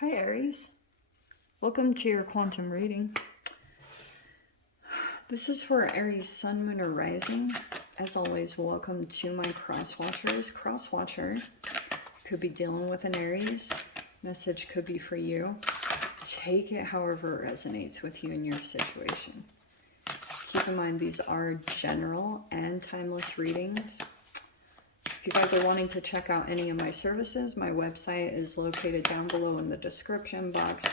Hi Aries, welcome to your quantum reading. This is for Aries Sun, Moon, or Rising. As always, welcome to my cross-watchers. Cross-watcher could be dealing with an Aries. Message could be for you. Take it however it resonates with you in your situation. Keep in mind these are general and timeless readings. If you guys are wanting to check out any of my services, my website is located down below in the description box.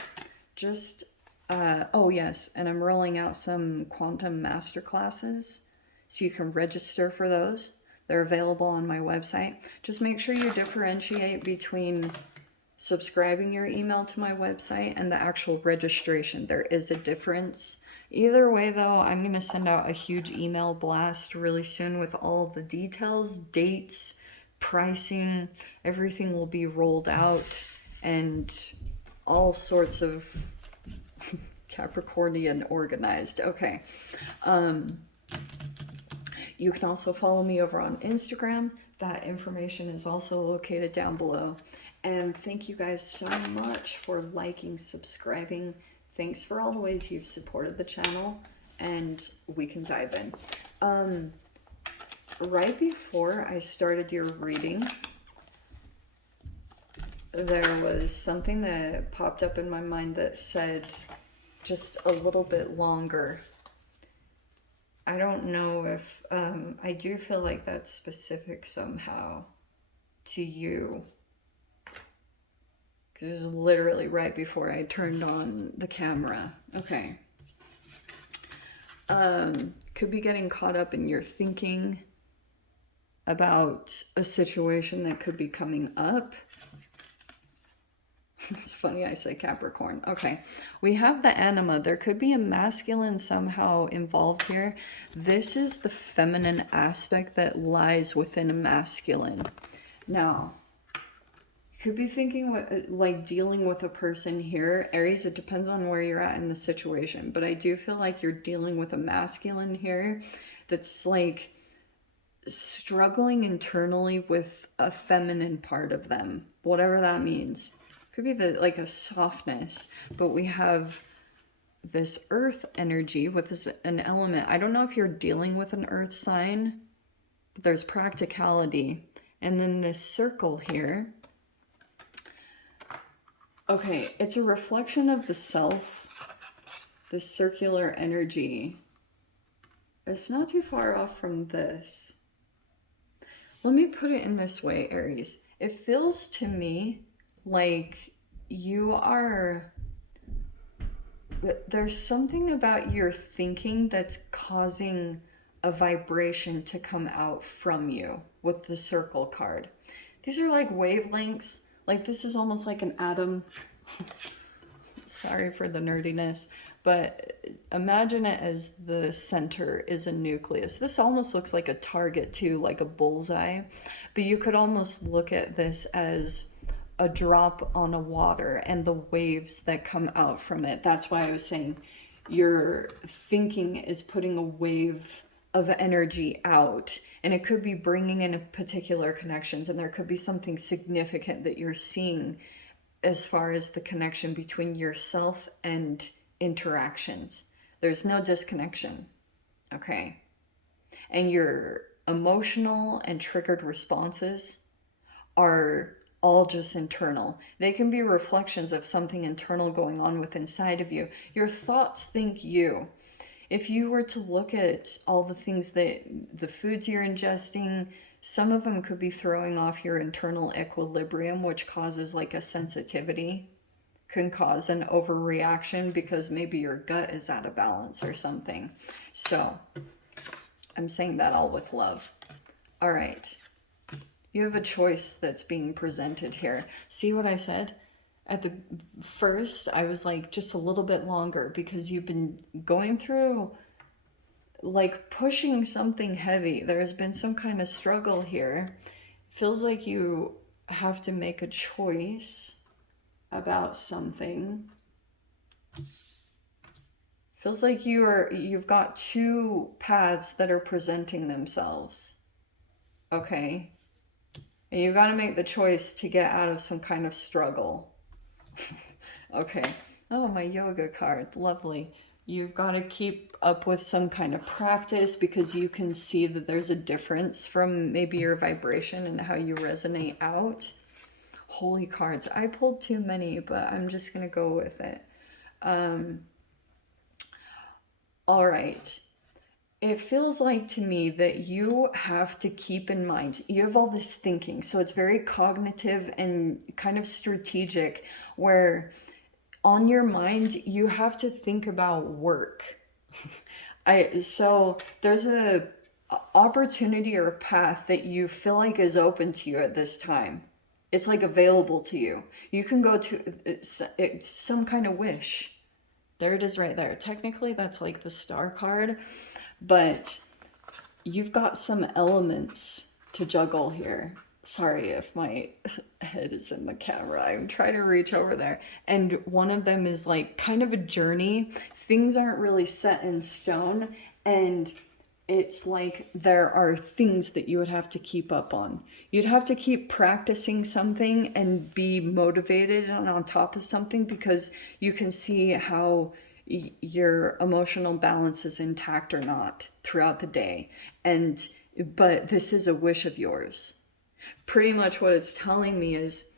Oh yes, and I'm rolling out some quantum masterclasses, so you can register for those. They're available on my website. Just make sure you differentiate between subscribing your email to my website and the actual registration. There is a difference. Either way though, I'm going to send out a huge email blast really soon with all the details, dates, pricing, everything will be rolled out, and all sorts of Capricornian organized. Okay. You can also follow me over on Instagram. That information is also located down below. And thank you guys so much for liking, subscribing. Thanks for all the ways you've supported the channel, and we can dive in. Right before I started your reading, there was something that popped up in my mind that said just a little bit longer. I don't know if, I do feel like that's specific somehow to you. Because it was literally right before I turned on the camera. Okay. Could be getting caught up in your thinking about a situation that could be coming up. It's funny I say Capricorn. Okay, we have the anima. There could be a masculine somehow involved here. This is the feminine aspect that lies within a masculine. Now, you could be thinking like dealing with a person here. Aries, it depends on where you're at in the situation. But I do feel like you're dealing with a masculine here that's like struggling internally with a feminine part of them. Whatever that means. Could be like a softness, but we have this earth energy with an element. I don't know if you're dealing with an earth sign, but there's practicality. And then this circle here. Okay, it's a reflection of the self, this circular energy. It's not too far off from this. Let me put it in this way, Aries. It feels to me like there's something about your thinking that's causing a vibration to come out from you with the circle card. These are like wavelengths. Like this is almost like an atom. Sorry for the nerdiness, but imagine it as the center is a nucleus. This almost looks like a target too, like a bullseye, but you could almost look at this as a drop on a water and the waves that come out from it. That's why I was saying your thinking is putting a wave of energy out, and it could be bringing in particular connections, and there could be something significant that you're seeing as far as the connection between yourself and interactions. There's no disconnection, okay? And your emotional and triggered responses are all just internal. They can be reflections of something internal going on with inside of you. Your thoughts think you. If you were to look at all the things that the foods you're ingesting, some of them could be throwing off your internal equilibrium, which causes like a sensitivity, can cause an overreaction because maybe your gut is out of balance or something. So I'm saying that all with love. All right. You have a choice that's being presented here. See what I said? At the first, I was like just a little bit longer because you've been going through like pushing something heavy. There has been some kind of struggle here. Feels like you have to make a choice about something. Feels like you've got two paths that are presenting themselves. Okay? And you got to make the choice to get out of some kind of struggle. Okay. Oh, my yoga card. Lovely. You've got to keep up with some kind of practice because you can see that there's a difference from maybe your vibration and how you resonate out. Holy cards. I pulled too many, but I'm just going to go with it. All right. It feels like to me that you have to keep in mind, you have all this thinking, so it's very cognitive and kind of strategic, where on your mind you have to think about work. So there's a opportunity or a path that you feel like is open to you at this time. It's like available to you. You can go to it's some kind of wish. There it is right there. Technically that's like the star card, but you've got some elements to juggle here. Sorry if my head is in the camera. I'm trying to reach over there. And one of them is like kind of a journey. Things aren't really set in stone. And it's like there are things that you would have to keep up on. You'd have to keep practicing something and be motivated and on top of something because you can see how your emotional balance is intact or not throughout the day. But this is a wish of yours. Pretty much what it's telling me is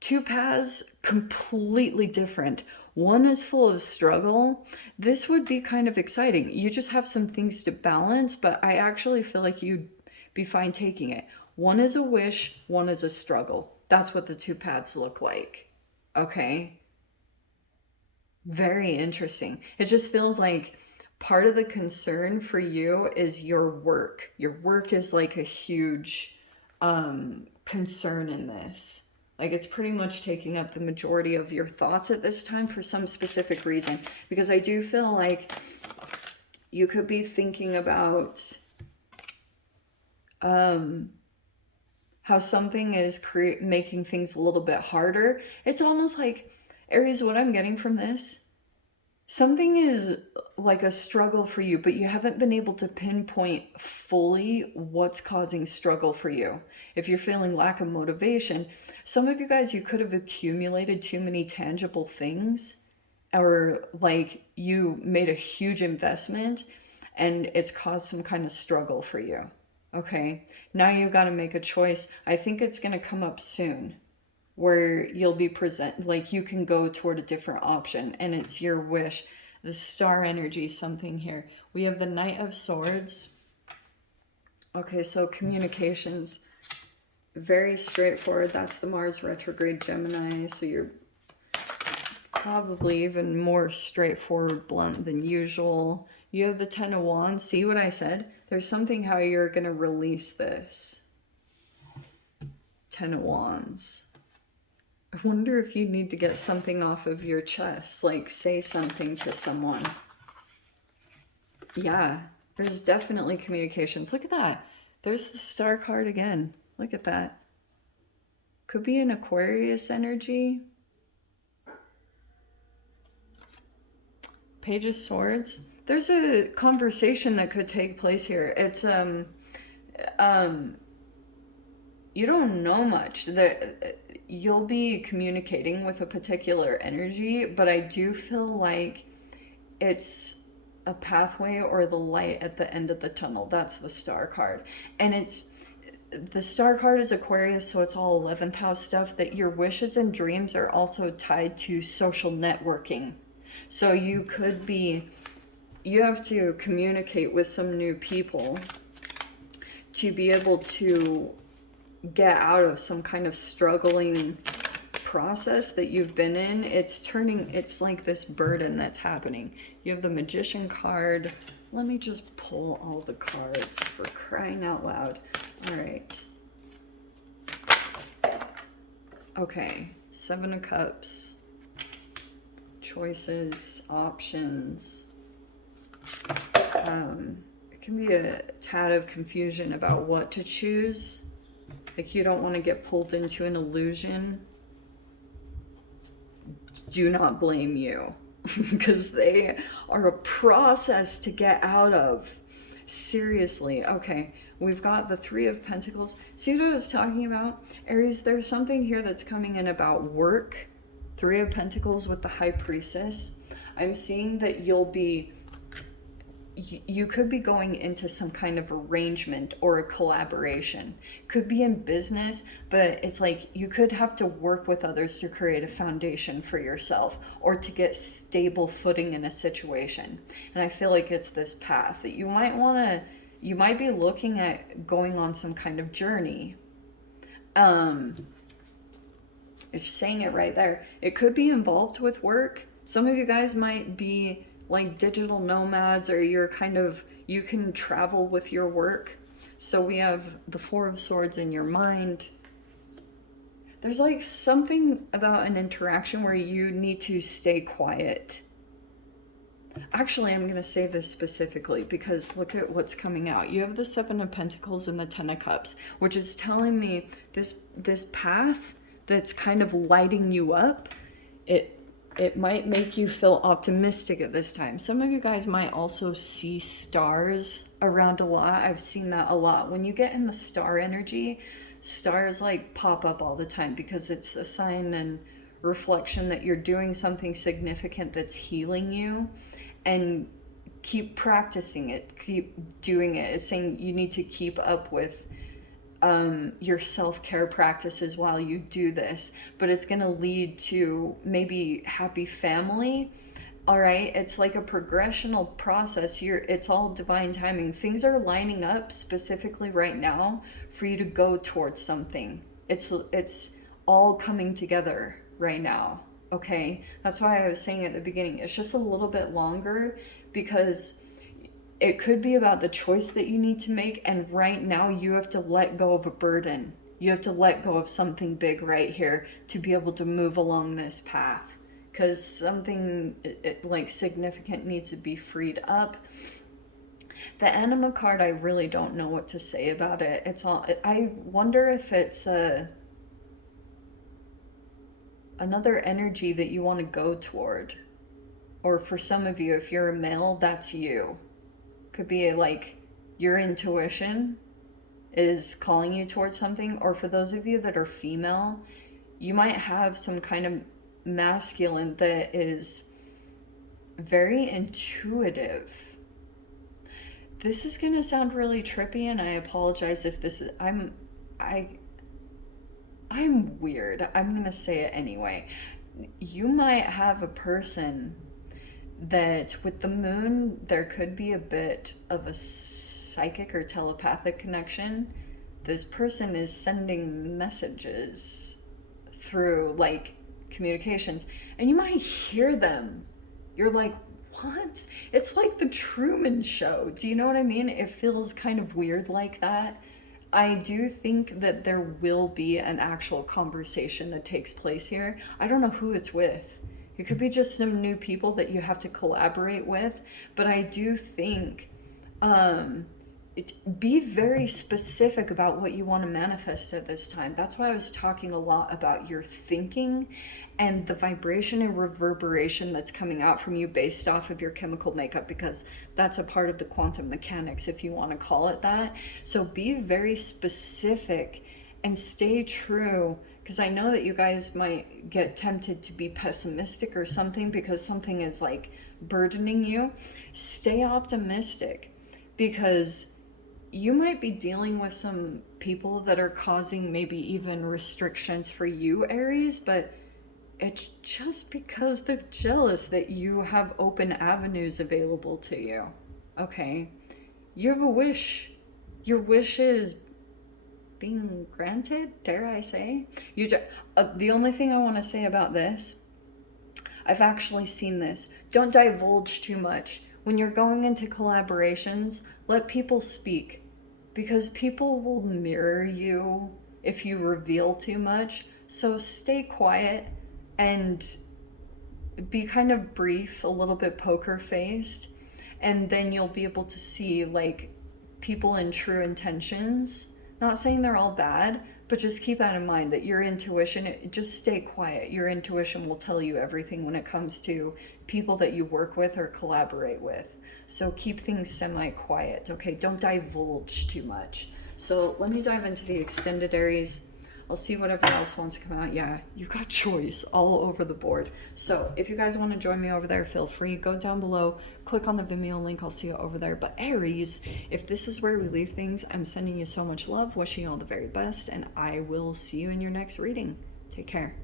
two paths completely different. One is full of struggle. This would be kind of exciting. You just have some things to balance, but I actually feel like you'd be fine taking it. One is a wish, one is a struggle. That's what the two paths look like. Okay? Very interesting. It just feels like part of the concern for you is your work. Your work is like a huge concern in this. Like it's pretty much taking up the majority of your thoughts at this time for some specific reason. Because I do feel like you could be thinking about how something is making things a little bit harder. It's almost like, Aries, what I'm getting from this, something is like a struggle for you, but you haven't been able to pinpoint fully what's causing struggle for you. If you're feeling lack of motivation, some of you guys, you could have accumulated too many tangible things, or like you made a huge investment and it's caused some kind of struggle for you. Okay, now you've got to make a choice. I think it's going to come up soon where you'll be like you can go toward a different option and it's your wish. The star energy, something here. We have the Knight of Swords. Okay, so communications, very straightforward. That's the Mars retrograde Gemini, so you're probably even more straightforward, blunt than usual. You have the Ten of Wands. See what I said? There's something how you're going to release this. Ten of Wands. I wonder if you need to get something off of your chest, like say something to someone. Yeah, there's definitely communications. Look at that. There's the star card again. Look at that. Could be an Aquarius energy. Page of Swords. There's a conversation that could take place here. It's you don't know much. That you'll be communicating with a particular energy, but I do feel like it's a pathway or the light at the end of the tunnel. That's the star card. And it's the star card is Aquarius, so it's all 11th house stuff, that your wishes and dreams are also tied to social networking. So you have to communicate with some new people to be able to get out of some kind of struggling process that you've been in. It's like this burden that's happening. You have the Magician card. Let me just pull all the cards, for crying out loud. All right. Okay, Seven of Cups. Choices, options. It can be a tad of confusion about what to choose. Like you don't want to get pulled into an illusion. Do not blame you because they are a process to get out of. Seriously. Okay, we've got the Three of Pentacles. See what I was talking about? Aries, there's something here that's coming in about work Three of Pentacles with the High Priestess. I'm seeing that you could be going into some kind of arrangement or a collaboration. Could be in business, but it's like you could have to work with others to create a foundation for yourself or to get stable footing in a situation. And I feel like it's this path that you might be looking at going on some kind of journey. It's saying it right there. It could be involved with work. Some of you guys might be like digital nomads, or you can travel with your work. So we have the Four of Swords in your mind. There's like something about an interaction where you need to stay quiet. Actually, I'm going to say this specifically because look at what's coming out. You have the Seven of Pentacles and the Ten of Cups, which is telling me this path that's kind of lighting you up. It might make you feel optimistic at this time. Some of you guys might also see stars around a lot. I've seen that a lot. When you get in the star energy, stars like pop up all the time because it's a sign and reflection that you're doing something significant that's healing you. And keep practicing it, keep doing it. It's saying you need to keep up with your self-care practices while you do this, but it's going to lead to maybe happy family. All right, it's like a progressional process. It's all divine timing. Things are lining up specifically right now for you to go towards something. It's all coming together right now. Okay, that's why I was saying at the beginning, it's just a little bit longer because it could be about the choice that you need to make, and right now you have to let go of a burden. You have to let go of something big right here to be able to move along this path, because something like significant needs to be freed up. The Anima card, I really don't know what to say about it. I wonder if it's another energy that you want to go toward. Or for some of you, if you're a male, that's you. Could be like your intuition is calling you towards something. Or for those of you that are female, you might have some kind of masculine that is very intuitive. This is going to sound really trippy, and I apologize if this is... I'm weird. I'm going to say it anyway. You might have a person that with the moon, there could be a bit of a psychic or telepathic connection. This person is sending messages through like communications, and you might hear them. You're like, what? It's like the Truman Show. Do you know what I mean? It feels kind of weird like that. I do think that there will be an actual conversation that takes place here. I don't know who it's with. It could be just some new people that you have to collaborate with, but I do think be very specific about what you want to manifest at this time. That's why I was talking a lot about your thinking and the vibration and reverberation that's coming out from you based off of your chemical makeup, because that's a part of the quantum mechanics, if you want to call it that. So be very specific and stay true, because I know that you guys might get tempted to be pessimistic or something because something is like burdening you. Stay optimistic, because you might be dealing with some people that are causing maybe even restrictions for you, Aries, but it's just because they're jealous that you have open avenues available to you. Okay? You have a wish. Your wish is being granted, dare I say? The only thing I want to say about this, I've actually seen this. Don't divulge too much. When you're going into collaborations, let people speak, because people will mirror you if you reveal too much. So stay quiet and be kind of brief, a little bit poker faced, and then you'll be able to see like people in true intentions. Not saying they're all bad, but just keep that in mind, that your intuition, just stay quiet. Your intuition will tell you everything when it comes to people that you work with or collaborate with. So keep things semi-quiet, okay? Don't divulge too much. So let me dive into the extended Aries. I'll see whatever else wants to come out. Yeah, you got choice all over the board. So if you guys want to join me over there, feel free. Go down below, click on the Vimeo link. I'll see you over there. But Aries, if this is where we leave things, I'm sending you so much love, wishing you all the very best, and I will see you in your next reading. Take care.